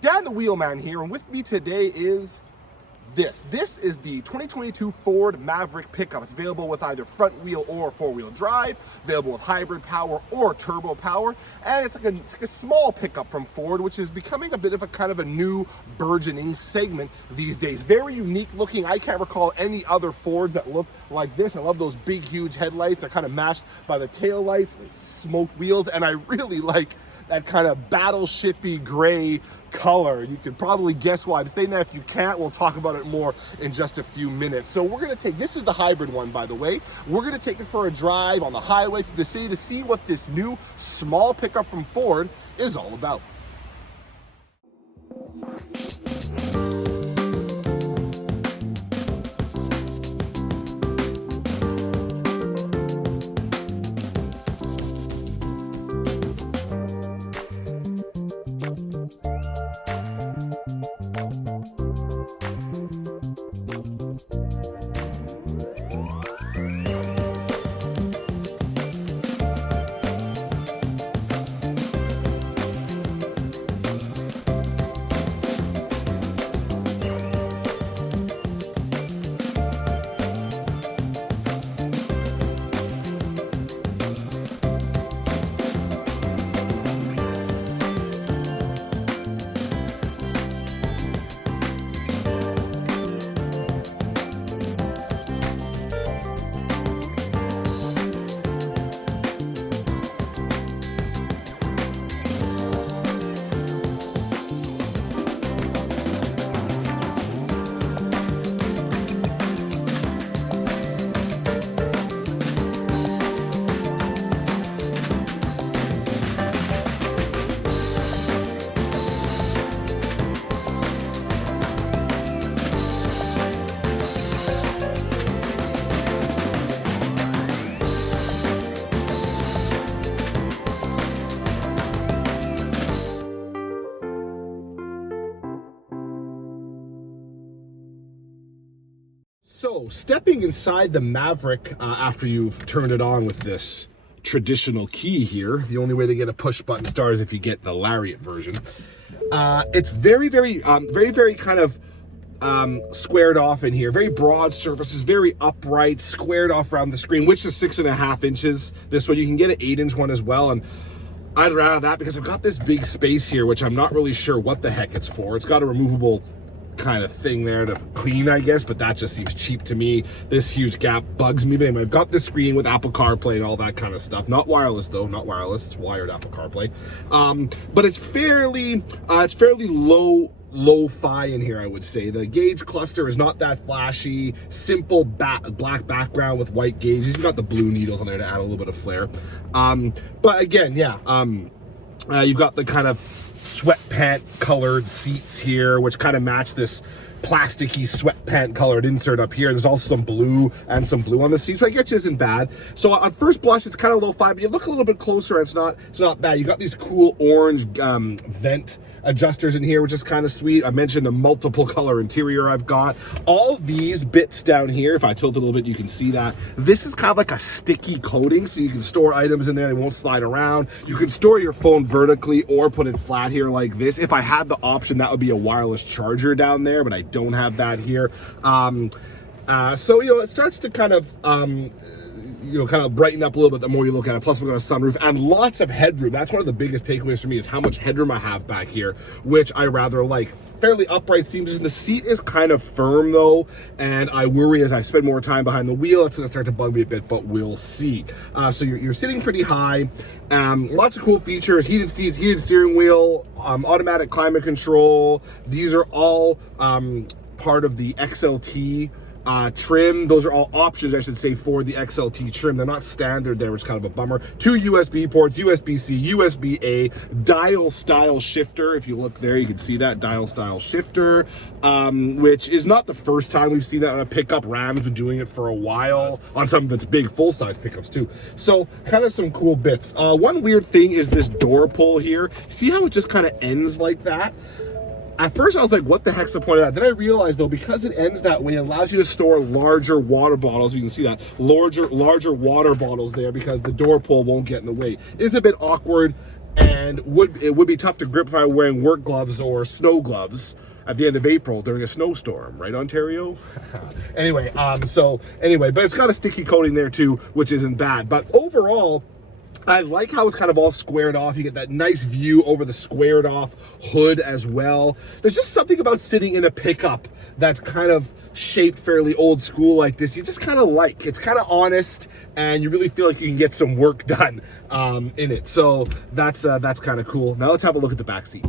Dan the Wheelman here, and with me today is this. This is the 2022 Ford Maverick pickup. It's available with either front wheel or four-wheel drive, available with hybrid power or turbo power, and it's like a small pickup from Ford, which is becoming a bit of a kind of a new burgeoning segment these days. Very unique looking. I can't recall any other Fords that look like this. I love those big, huge headlights. They're kind of matched by the tail lights, the smoked wheels, and I really like that kind of battleshipy gray color. You can probably guess why I'm saying that. If you can't, we'll talk about it more in just a few minutes. So we're going to take, this is the hybrid one, by the way. We're going to take it for a drive on the highway through the city to see what this new small pickup from Ford is all about. So, stepping inside the Maverick after you've turned it on with this traditional key here, the only way to get a push button start is if you get the Lariat version. It's very kind of squared off in here. Very broad surfaces, very upright, squared off around the screen, which is 6.5 inches. This one, you can get an 8-inch one as well, and I'd rather that because I've got this big space here, which I'm not really sure what the heck it's for. It's got a removable kind of thing there to clean, I guess, but that just seems cheap to me. This huge gap bugs me. But anyway, I've got this screen with Apple CarPlay and all that kind of stuff. Not wireless though, not wireless. It's wired Apple CarPlay. But it's fairly lo-fi in here, I would say. The gauge cluster is not that flashy. Simple black background with white gauges. You've got the blue needles on there to add a little bit of flair. But again, yeah, you've got the kind of sweatpant colored seats here, which kind of match this plasticky sweatpant colored insert up here. There's also some blue on the seats, which I guess isn't bad. So on first blush, it's kind of low-fi, but you look a little bit closer, and it's not bad. You got these cool orange vent adjusters in here, which is kind of sweet. I mentioned the multiple color interior I've got. All these bits down here, if I tilt it a little bit, you can see that. This is kind of like a sticky coating, so you can store items in there. They won't slide around. You can store your phone vertically or put it flat here like this. If I had the option, that would be a wireless charger down there, but I don't have that here. So, you know, it starts to kind of kind of brighten up a little bit the more you look at it. Plus, we've got a sunroof and lots of headroom. That's one of the biggest takeaways for me, is how much headroom I have back here, which I rather like. Fairly upright seams. The seat is kind of firm though, and I worry as I spend more time behind the wheel, it's going to start to bug me a bit, but we'll see. So you're sitting pretty high. Lots of cool features: heated seats, heated steering wheel, automatic climate control. These are all part of the XLT trim. Those are all options, I should say, for the XLT trim. They're not standard there, which is kind of a bummer. 2 USB ports, USB-C, USB-A, dial style shifter. If you look there, you can see that dial style shifter, which is not the first time we've seen that on a pickup. Ram's been doing it for a while on some of its big full-size pickups too. So kind of some cool bits. One weird thing is this door pull here. See how it just kind of ends like that? At first I was like, what the heck's the point of that? Then I realized though, because it ends that way, it allows you to store larger water bottles. You can see that, larger water bottles there, because the door pull won't get in the way. It's a bit awkward. and it would be tough to grip if I were wearing work gloves or snow gloves at the end of April during a snowstorm, right, Ontario? Anyway, but it's got a sticky coating there too, which isn't bad. But overall, I like how it's kind of all squared off. You get that nice view over the squared off hood as well. There's just something about sitting in a pickup that's kind of shaped fairly old school like this. You just kind of like. It's kind of honest, and you really feel like you can get some work done in it. So that's kind of cool. Now let's have a look at the back seat.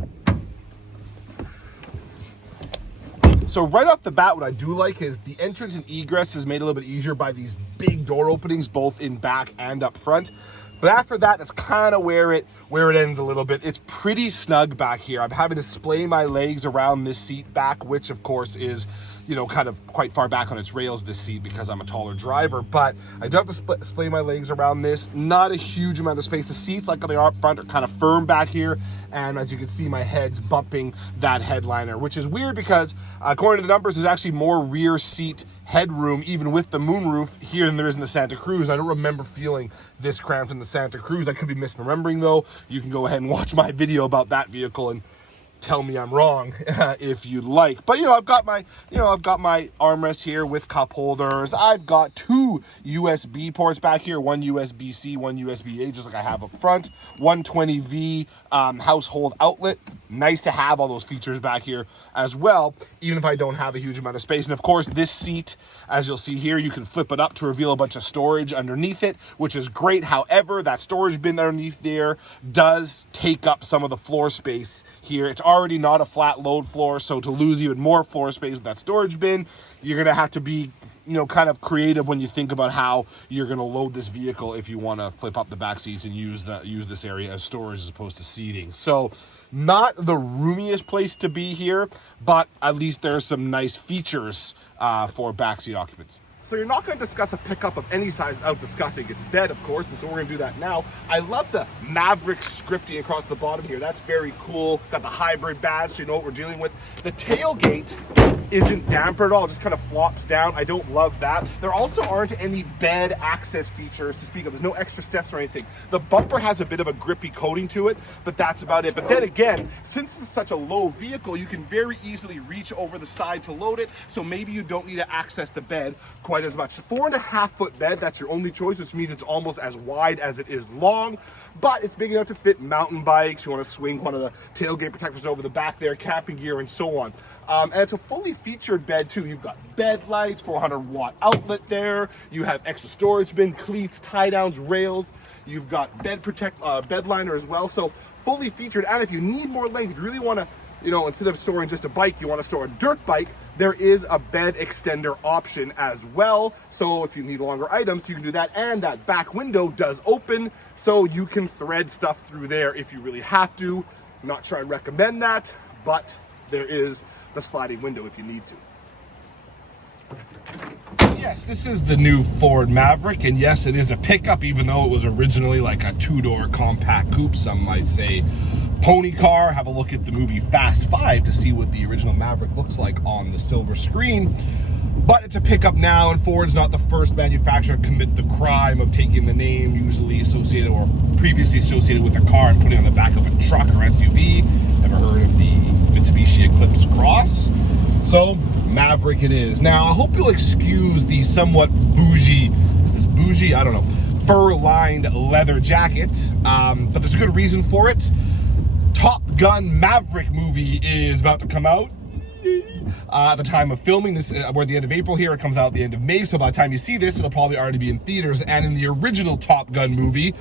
So right off the bat, what I do like is the entrance and egress is made a little bit easier by these big door openings, both in back and up front. But after that, that's kind of where it ends a little bit. It's pretty snug back here. I'm having to splay my legs around this seat back, which of course is, you know, kind of quite far back on its rails, this seat, because I'm a taller driver. But I do have to splay my legs around this. Not a huge amount of space. The seats, like they are up front, are kind of firm back here. And as you can see, my head's bumping that headliner, which is weird because according to the numbers, there's actually more rear seat headroom, even with the moonroof, here than there is in the Santa Cruz. I don't remember feeling this cramped in the Santa Cruz. I could be misremembering though. You can go ahead and watch my video about that vehicle and tell me I'm wrong if you'd like. But I've got my armrest here with cup holders. I've got 2 USB ports back here, one USB-C, one USB-A, just like I have up front. 120V household outlet. Nice to have all those features back here as well, even if I don't have a huge amount of space. And of course, this seat, as you'll see here, you can flip it up to reveal a bunch of storage underneath it, which is great. However, that storage bin underneath there does take up some of the floor space here. It's already not a flat load floor, so to lose even more floor space with that storage bin, you're gonna have to be kind of creative when you think about how you're going to load this vehicle if you want to flip up the back seats and use this area as storage as opposed to seating. So not the roomiest place to be here, but at least there's some nice features for backseat occupants. So you're not going to discuss a pickup of any size without discussing its bed, of course, and so we're going to do that now. I love the Maverick scripting across the bottom here. That's very cool. Got the hybrid badge, so you know what we're dealing with. The tailgate isn't damper at all. It just kind of flops down. I don't love that. There also aren't any bed access features to speak of. There's no extra steps or anything. The bumper has a bit of a grippy coating to it, but that's about it. But then again, since it's such a low vehicle, you can very easily reach over the side to load it, so maybe you don't need to access the bed quite as much. 4.5 foot bed, that's your only choice, which means it's almost as wide as it is long, but it's big enough to fit mountain bikes. You want to swing one of the tailgate protectors over the back there, camping gear, and so on. And it's a fully featured bed too. You've got bed lights, 400-watt outlet there. You have extra storage bin, cleats, tie downs, rails. You've got bed liner as well. So fully featured. And if you need more length, if you really want to, instead of storing just a bike, you want to store a dirt bike, there is a bed extender option as well. So if you need longer items, you can do that. And that back window does open, so you can thread stuff through there if you really have to. I'm not sure I recommend that, but there is the sliding window if you need to. Yes, this is the new Ford Maverick, and yes, it is a pickup, even though it was originally like a 2-door compact coupe. Some might say pony car. Have a look at the movie Fast 5 to see what the original Maverick looks like on the silver screen. But it's a pickup now, and Ford's not the first manufacturer to commit the crime of taking the name usually associated or previously associated with a car and putting it on the back of a truck or SUV. Ever heard of the Mitsubishi Eclipse Cross? So Maverick it is. Now, I hope you'll excuse the somewhat bougie, is this bougie? I don't know, fur-lined leather jacket, but there's a good reason for it. Top Gun Maverick movie is about to come out. At the time of filming this, we're at the end of April here. It comes out at the end of May, so by the time you see this, it'll probably already be in theaters. And in the original Top Gun movie,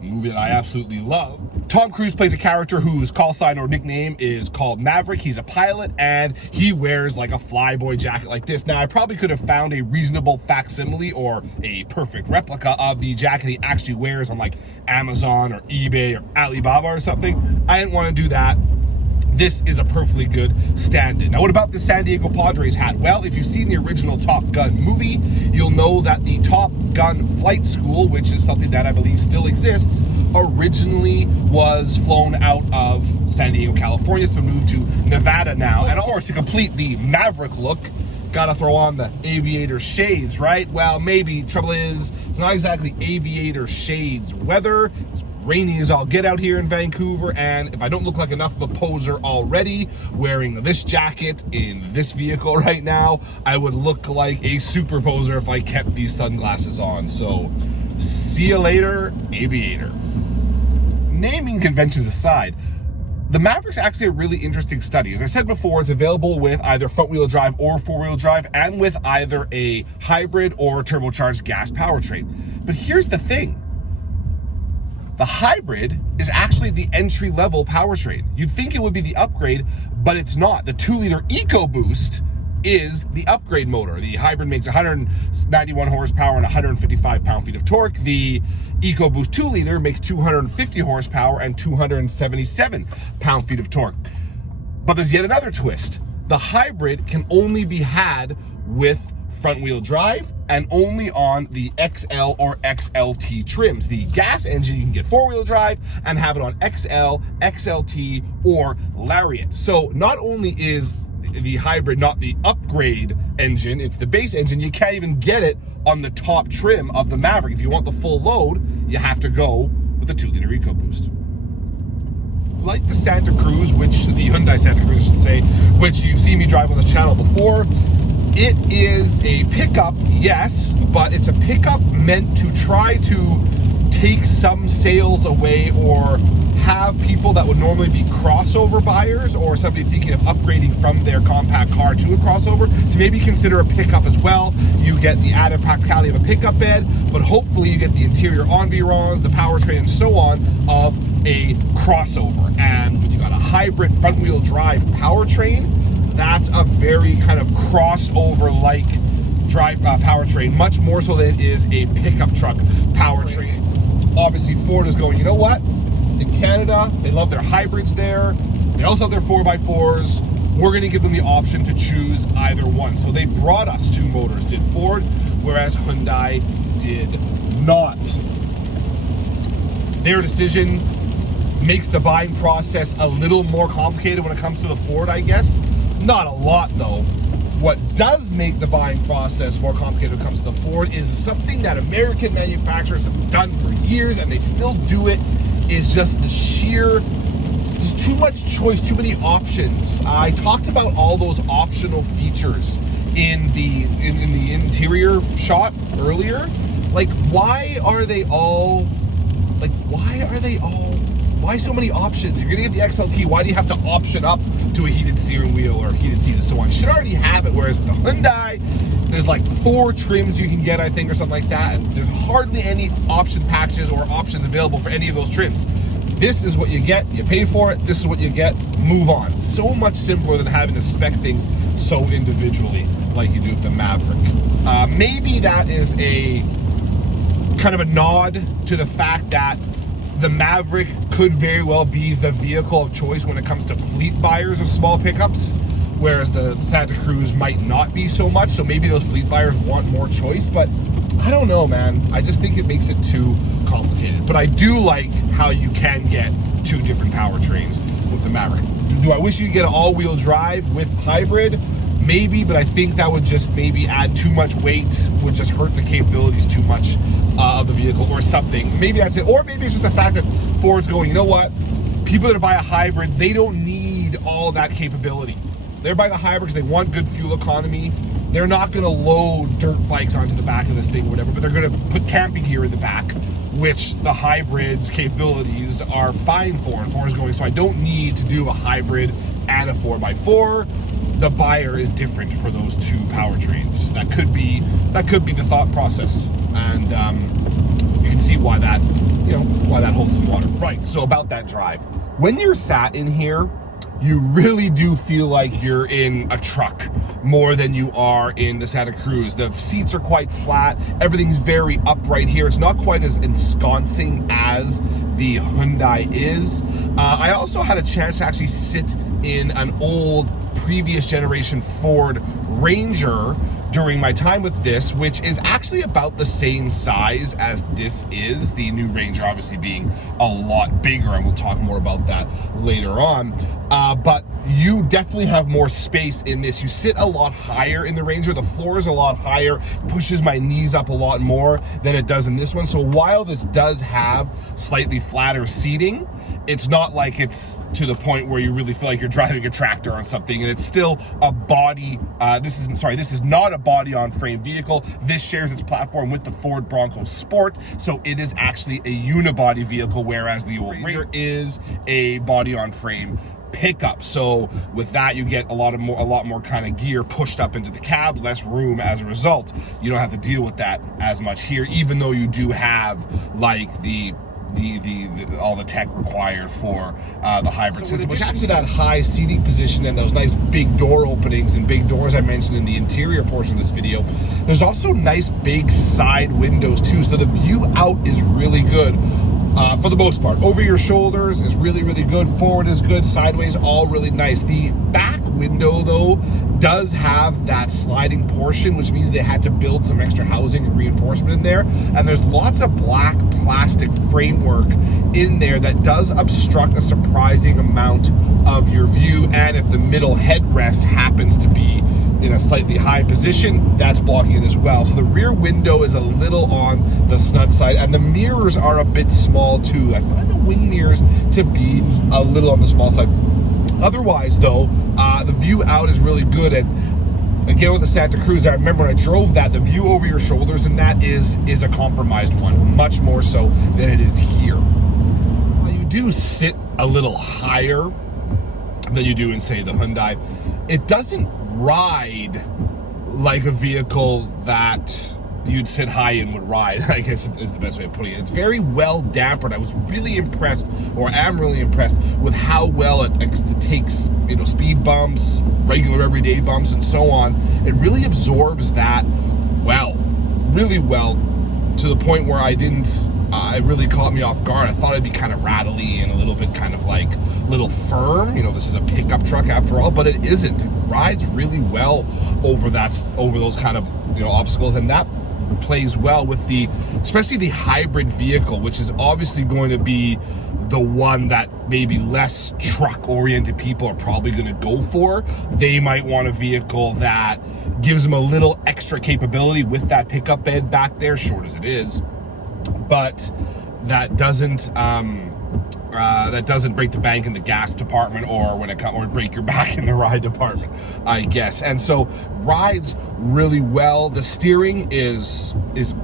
a movie that I absolutely love, Tom Cruise plays a character whose call sign or nickname is called Maverick. He's a pilot, and he wears like a flyboy jacket like this. Now, I probably could have found a reasonable facsimile or a perfect replica of the jacket he actually wears on like Amazon or eBay or Alibaba or something. I didn't want to do that. This is a perfectly good stand-in. Now, what about the San Diego Padres hat? Well, if you've seen the original Top Gun movie, you'll know that the Top Gun Flight School, which is something that I believe still exists, originally was flown out of San Diego, California. It's been moved to Nevada now. And of course, to complete the Maverick look, gotta throw on the aviator shades, right? Well, maybe. Trouble is, it's not exactly aviator shades weather. It's rainy as all get out here in Vancouver, and if I don't look like enough of a poser already wearing this jacket in this vehicle right now, I would look like a super poser if I kept these sunglasses on. So see you later, aviator. Naming conventions aside, the Maverick's actually a really interesting study. As I said before, it's available with either front-wheel drive or four-wheel drive, and with either a hybrid or turbocharged gas powertrain. But here's the thing. The hybrid is actually the entry-level powertrain. You'd think it would be the upgrade, but it's not. The 2-liter EcoBoost is the upgrade motor. The hybrid makes 191 horsepower and 155 pound-feet of torque. The EcoBoost 2-liter makes 250 horsepower and 277 pound-feet of torque. But there's yet another twist. The hybrid can only be had with front-wheel drive and only on the XL or XLT trims. The gas engine you can get 4-wheel drive and have it on XL, XLT, or Lariat. So not only is the hybrid not the upgrade engine, it's the base engine. You can't even get it on the top trim of the Maverick. If you want the full load, you have to go with the 2-liter EcoBoost. Like the Santa Cruz, which the Hyundai Santa Cruz, I should say, which you've seen me drive on this channel before, it is a pickup, yes, but it's a pickup meant to try to take some sales away, or have people that would normally be crossover buyers or somebody thinking of upgrading from their compact car to a crossover to maybe consider a pickup as well. You get the added practicality of a pickup bed, but hopefully you get the interior environs, the powertrain, and so on of a crossover. And when you got a hybrid front-wheel drive powertrain, that's a very kind of crossover-like drive powertrain, much more so than it is a pickup truck powertrain. Obviously, Ford is going, you know what? In Canada, they love their hybrids there. They also have their 4x4s. We're going to give them the option to choose either one. So they brought us two motors, did Ford, whereas Hyundai did not. Their decision makes the buying process a little more complicated when it comes to the Ford, I guess. Not a lot, though. What does make the buying process more complicated when it comes to the Ford is something that American manufacturers have done for years, and they still do it, is just the sheer, there's too much choice, too many options. I talked about all those optional features in the interior shot earlier. Like, why so many options? You're gonna get the XLT, why do you have to option up to a heated steering wheel or heated seat and so on? You should already have it, whereas with the Hyundai, there's like 4 trims you can get, I think, or something like that, and there's hardly any option packages or options available for any of those trims. This is what you get, you pay for it, this is what you get, move on. So much simpler than having to spec things so individually like you do with the Maverick. Maybe that is a kind of a nod to the fact that the Maverick could very well be the vehicle of choice when it comes to fleet buyers of small pickups, whereas the Santa Cruz might not be so much. So maybe those fleet buyers want more choice, but I don't know, man. I just think it makes it too complicated. But I do like how you can get 2 different powertrains with the Maverick. Do I wish you could get an all-wheel drive with hybrid? Maybe, but I think that would just maybe add too much weight, would just hurt the capabilities too much of the vehicle or something. Maybe that's it. Or maybe it's just the fact that Ford's going, you know what? People that buy a hybrid, they don't need all that capability. They're buying a hybrid because they want good fuel economy. They're not going to load dirt bikes onto the back of this thing or whatever, but they're going to put camping gear in the back, which the hybrid's capabilities are fine for. And Ford's going, so I don't need to do a hybrid and a 4x4. The buyer is different for those 2 powertrains. That could be the thought process, and you can see why that, why that holds some water. Right. So about that drive, when you're sat in here, you really do feel like you're in a truck more than you are in the Santa Cruz. The seats are quite flat. Everything's very upright here. It's not quite as ensconcing as the Hyundai is. I also had a chance to actually sit in an old previous generation Ford Ranger during my time with this, which is actually about the same size as this is, the new Ranger obviously being a lot bigger, and we'll talk more about that later on. But you definitely have more space in this. You sit a lot higher in the Ranger. The floor is a lot higher, pushes my knees up a lot more than it does in this one. So while this does have slightly flatter seating, it's not like it's to the point where you really feel like you're driving a tractor on something, and it's still a body, this is not a body on frame vehicle. This shares its platform with the Ford Bronco Sport, so it is actually a unibody vehicle, whereas the old Ranger is a body on frame pickup. So with that, you get a lot more kind of gear pushed up into the cab, less room as a result. You don't have to deal with that as much here, even though you do have like all the tech required for the hybrid system. Which adds to that high seating position and those nice big door openings and big doors I mentioned in the interior portion of this video, there's also nice big side windows too, so the view out is really good. For the most part, over your shoulders is really, really good. Forward is good. Sideways, all really nice. The back window, though, does have that sliding portion, which means they had to build some extra housing and reinforcement in there. And there's lots of black plastic framework in there that does obstruct a surprising amount of your view. And if the middle headrest happens to be in a slightly high position, that's blocking it as well. So the rear window is a little on the snug side, and the mirrors are a bit small too. I find the wing mirrors to be a little on the small side. Otherwise though, the view out is really good. And again, with the Santa Cruz, I remember when I drove that, the view over your shoulders in that is a compromised one, much more so than it is here. You do sit a little higher than you do in, say, the Hyundai. It doesn't ride like a vehicle that you'd sit high in would ride, I guess is the best way of putting it. It's very well dampened. I was really impressed, or am really impressed, with how well it takes, you know, speed bumps, regular everyday bumps, and so on. It really absorbs that well, really well, to the point where it really caught me off guard. I thought it'd be kind of rattly and a little bit kind of like little firm. You know, this is a pickup truck after all, but it isn't. It rides really well over those kind of, you know, obstacles, and that plays well with especially the hybrid vehicle, which is obviously going to be the one that maybe less truck-oriented people are probably going to go for. They might want a vehicle that gives them a little extra capability with that pickup bed back there, short as it is, but that doesn't break the bank in the gas department, or or break your back in the ride department, I guess. And so rides really well. The steering is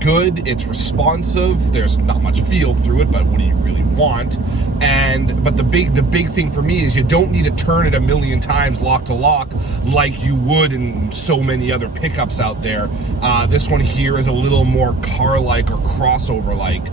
good. It's responsive. There's not much feel through it, but what do you really want? But the big thing for me is you don't need to turn it a million times lock to lock like you would in so many other pickups out there. This one here is a little more car-like or crossover-like,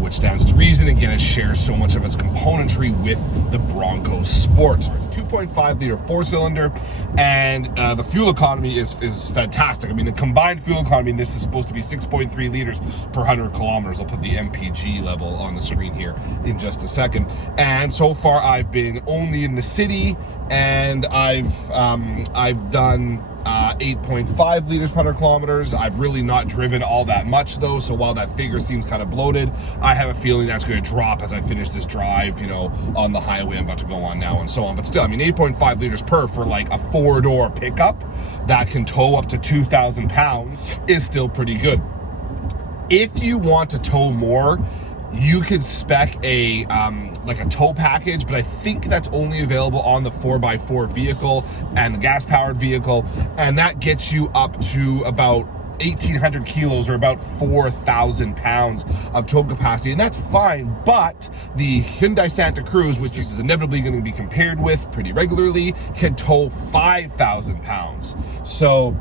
which stands to reason. Again, it shares so much of its componentry with the Bronco Sport. It's a 2.5 liter 4-cylinder, and the fuel economy is fantastic. I mean, the combined fuel economy in this is supposed to be 6.3 liters per 100 kilometers. I'll put the MPG level on the screen here in just a second. And so far, I've been only in the city, and I've done 8.5 liters per 100 kilometers. I've really not driven all that much though, so while that figure seems kind of bloated, I have a feeling that's going to drop as I finish this drive, you know, on the highway I'm about to go on now and so on. But still, I mean, 8.5 liters per for like a 4-door pickup that can tow up to 2,000 pounds is still pretty good. If you want to tow more, you could spec a like a tow package, but I think that's only available on the 4x4 vehicle and the gas-powered vehicle, and that gets you up to about 1,800 kilos, or about 4,000 pounds of tow capacity, and that's fine. But the Hyundai Santa Cruz, which is inevitably going to be compared with pretty regularly, can tow 5,000 pounds. So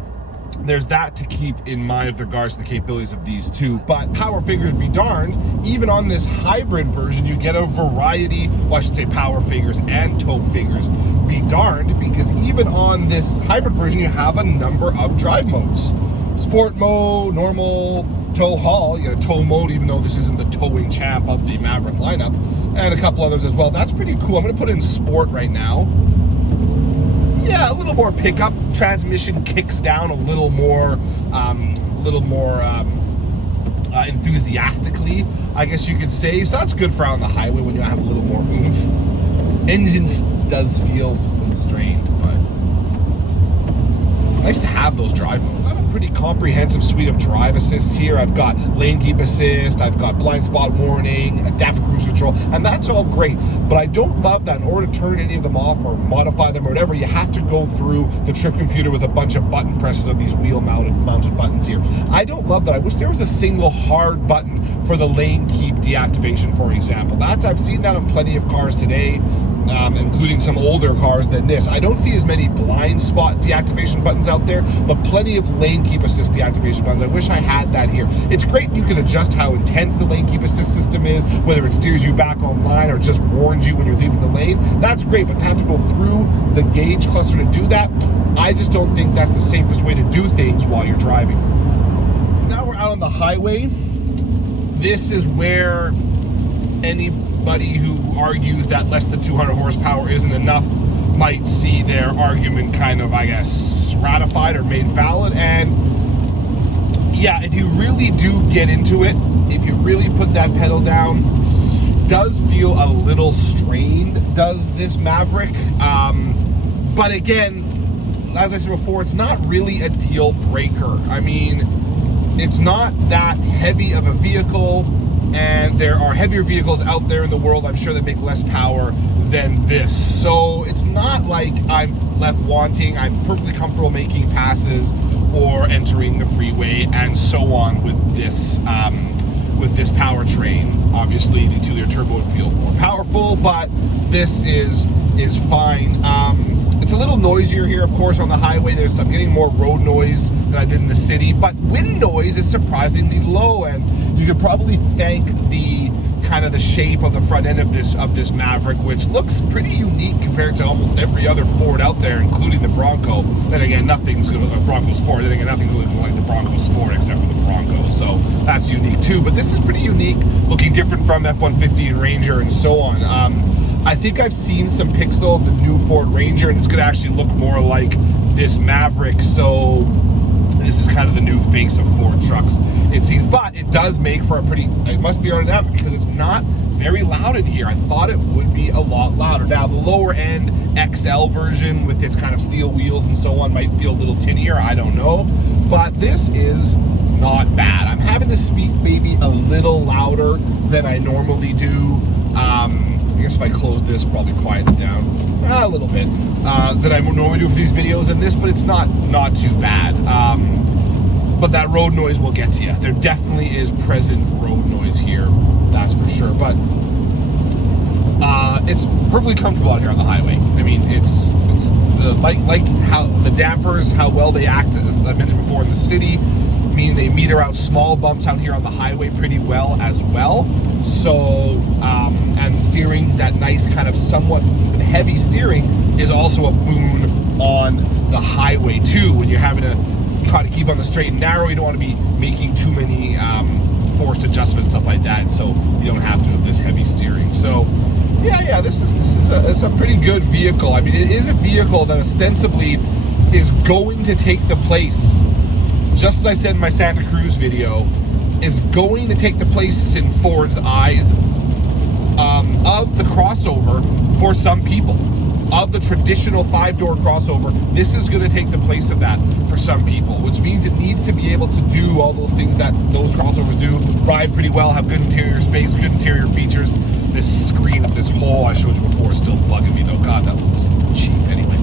there's that to keep in mind with regards to the capabilities of these two. But power figures be darned, even on this hybrid version, you get a variety, well, I should say power figures and tow figures be darned, because even on this hybrid version, you have a number of drive modes. Sport mode, normal, tow haul, you got a tow mode, even though this isn't the towing champ of the Maverick lineup, and a couple others as well. That's pretty cool. I'm gonna put it in sport right now. Yeah, a little more pickup. Transmission kicks down a little more, enthusiastically, I guess you could say. So that's good for out on the highway when you have a little more oomph. Engine does feel a little strained, but nice to have those drive modes. I have a pretty comprehensive suite of drive assists here. I've got lane keep assist, I've got blind spot warning, adaptive cruise control, and that's all great. But I don't love that in order to turn any of them off or modify them or whatever, you have to go through the trip computer with a bunch of button presses of these wheel mounted buttons here. I don't love that. I wish there was a single hard button for the lane keep deactivation, for example. I've seen that on plenty of cars today, including some older cars than this. I don't see as many blind spot deactivation buttons out there, but plenty of lane keep assist deactivation buttons. I wish I had that here. It's great you can adjust how intense the lane keep assist system is, whether it steers you back online or just warns you when you're leaving the lane. That's great, but to have to go through the gauge cluster to do that, I just don't think that's the safest way to do things while you're driving. Now we're out on the highway. This is where anybody who argues that less than 200 horsepower isn't enough might see their argument kind of, I guess, ratified or made valid. And yeah, if you really do get into it, if you really put that pedal down, does feel a little strained, does this Maverick. But again, as I said before, it's not really a deal breaker. I mean, it's not that heavy of a vehicle, and there are heavier vehicles out there in the world, I'm sure, that make less power than this. So it's not like I'm left wanting. I'm perfectly comfortable making passes or entering the freeway and so on with this powertrain. Obviously, the 2-liter turbo would feel more powerful, but this is fine. It's a little noisier here, of course, on the highway. I'm getting more road noise than I did in the city, but wind noise is surprisingly low, and you could probably thank the kind of the shape of the front end of this Maverick, which looks pretty unique compared to almost every other Ford out there, including the Bronco. Then again, nothing's going to look like Bronco Sport. Then again, nothing's going to look like the Bronco Sport except for the Bronco, so that's unique too. But this is pretty unique, looking different from F-150 and Ranger and so on. I think I've seen some pixel of the new Ford Ranger, and it's going to actually look more like this Maverick, so this is kind of the new face of Ford trucks, it seems. But it does make for a pretty, it must be aerodynamic because it's not very loud in here. I thought it would be a lot louder. Now, the lower end XL version with its kind of steel wheels and so on might feel a little tinnier, I don't know. But this is not bad. I'm having to speak maybe a little louder than I normally do. I guess if I close this, probably quiet it down a little bit than I normally do for these videos and this, but it's not too bad. But that road noise will get to you. There definitely is present road noise here, that's for sure. But it's perfectly comfortable out here on the highway. I mean, it's like how the dampers, how well they act, as I mentioned before, in the city. I mean, they meter out small bumps out here on the highway pretty well as well. So, and steering, that nice kind of somewhat heavy steering is also a boon on the highway too. When you're having to kind of keep on the straight and narrow, you don't want to be making too many forced adjustments, stuff like that. So you don't have to have this heavy steering. So yeah, this is a pretty good vehicle. I mean, it is a vehicle that ostensibly is going to take the place, just as I said in my Santa Cruz video, is going to take the place in Ford's eyes of the crossover for some people. Of the traditional 5-door crossover, this is going to take the place of that for some people, which means it needs to be able to do all those things that those crossovers do. Ride pretty well, have good interior space, good interior features. This screen of this hole I showed you before is still bugging me though. God, that looks cheap anyway.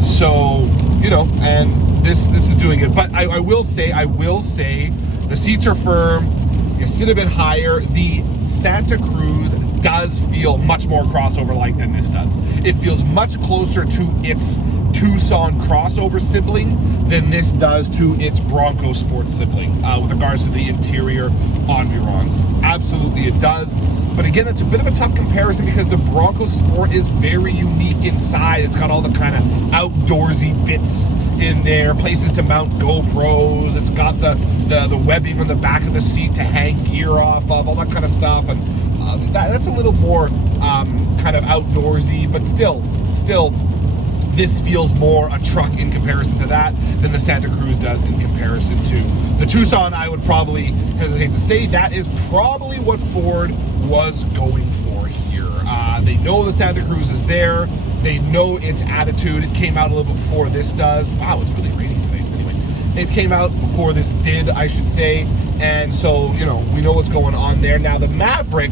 So, you know, and this is doing it. But I will say, the seats are firm. You sit a bit higher. The Santa Cruz does feel much more crossover-like than this does. It feels much closer to its Tucson crossover sibling than this does to its Bronco Sport sibling with regards to the interior environs. Absolutely it does. But again, it's a bit of a tough comparison because the Bronco Sport is very unique inside. It's got all the kind of outdoorsy bits in there, places to mount GoPros. It's got the webbing on the back of the seat to hang gear off of, all that kind of stuff. And that's a little more kind of outdoorsy, but still this feels more a truck in comparison to that than the Santa Cruz does in comparison to the Tucson. I would probably hesitate to say that is probably what Ford was going for here. They know the Santa Cruz is there. They know its attitude. It came out a little bit before this does. Wow, it's really raining today. Anyway, it came out before this did, I should say. And so, you know, we know what's going on there. Now, the Maverick,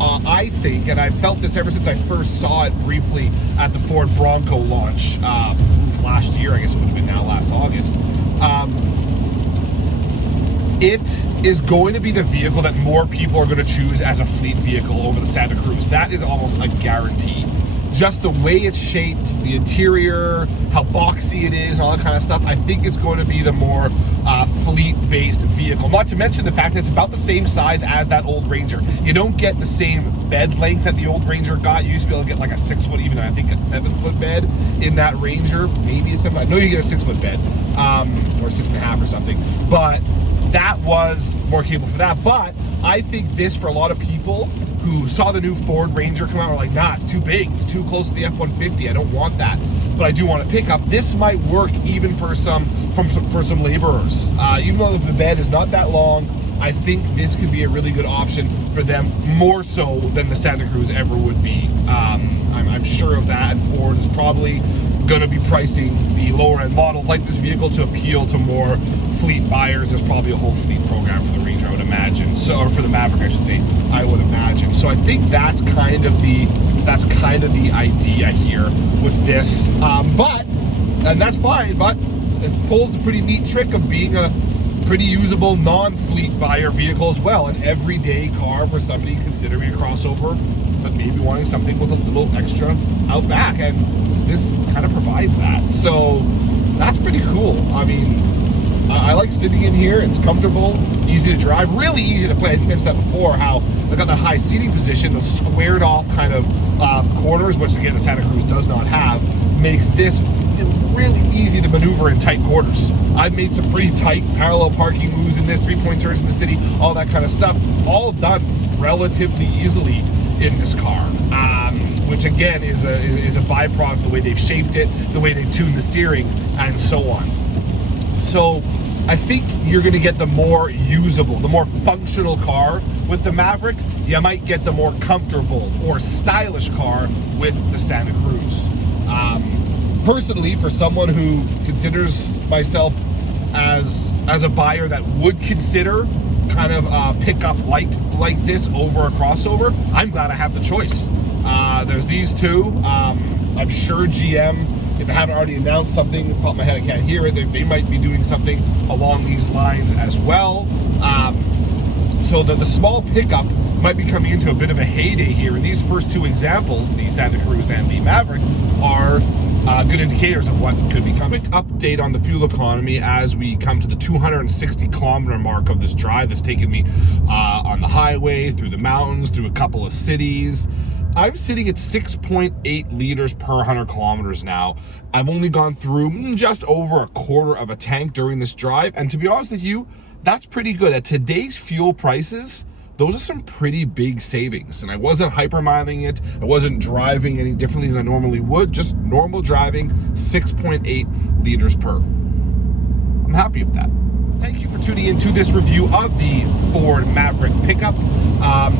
I think, and I felt this ever since I first saw it briefly at the Ford Bronco launch last year, I guess it would have been now last August. It is going to be the vehicle that more people are going to choose as a fleet vehicle over the Santa Cruz. That is almost a guarantee. Just the way it's shaped, the interior, how boxy it is, all that kind of stuff, I think it's going to be the more fleet-based vehicle. Not to mention the fact that it's about the same size as that old Ranger. You don't get the same bed length that the old Ranger got. You used to be able to get like a 6-foot, even I think a 7-foot bed in that Ranger. Maybe a 7. I know you get a 6-foot bed, or 6.5 or something. But that was more capable for that. But I think this, for a lot of people who saw the new Ford Ranger come out and were like, nah, it's too big, it's too close to the F-150, I don't want that, but I do want to pick up. This might work even for some laborers. Even though the bed is not that long, I think this could be a really good option for them, more so than the Santa Cruz ever would be. I'm sure of that, and Ford is probably going to be pricing the lower end models like this vehicle to appeal to more fleet buyers. There's probably a whole fleet program for the Ranger, I would imagine. So, or for the Maverick, I should say, I would imagine. So I think that's kind of the idea here with this. And that's fine, but it pulls a pretty neat trick of being a pretty usable non-fleet buyer vehicle as well, an everyday car for somebody considering a crossover, but maybe wanting something with a little extra out back, and this kind of provides that. So that's pretty cool. I mean, I like sitting in here. It's comfortable, easy to drive, really easy to play. I mentioned that before, how I got that high seating position, those squared off kind of corners, which again the Santa Cruz does not have, makes this really easy to maneuver in tight quarters. I've made some pretty tight parallel parking moves in this, 3-point turns in the city, all that kind of stuff, all done relatively easily in this car, which again is a byproduct of the way they've shaped it, the way they've tuned the steering, and so on. So I think you're going to get the more usable, the more functional car with the Maverick. You might get the more comfortable or stylish car with the Santa Cruz. Personally, for someone who considers myself as a buyer that would consider kind of a pickup light like this over a crossover, I'm glad I have the choice. There's these two. I'm sure GM, if I haven't already announced something, off the top of my head I can't hear it, they might be doing something along these lines as well. So the small pickup might be coming into a bit of a heyday here, and these first two examples, the Santa Cruz and the Maverick, are good indicators of what could be coming. Update on the fuel economy as we come to the 260 kilometer mark of this drive that's taken me on the highway, through the mountains, through a couple of cities. I'm sitting at 6.8 liters per 100 kilometers now. I've only gone through just over a quarter of a tank during this drive, and to be honest with you, that's pretty good. At today's fuel prices, those are some pretty big savings. And I wasn't hypermiling it. I wasn't driving any differently than I normally would. Just normal driving, 6.8 liters per. I'm happy with that. Thank you for tuning into this review of the Ford Maverick pickup.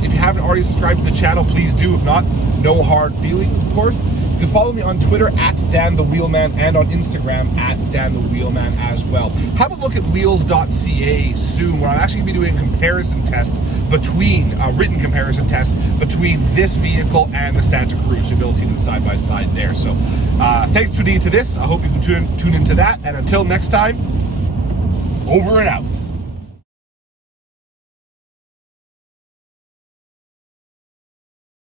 If you haven't already subscribed to the channel, please do. If not, no hard feelings, of course. You can follow me on Twitter at Dan the Wheelman and on Instagram at Dan the Wheelman as well. Have a look at wheels.ca soon, where I'm actually going to be doing a comparison test between, a written comparison test between this vehicle and the Santa Cruz. You'll be able to see them side by side there. So thanks for tuning into this. I hope you can tune into that. And until next time, over and out.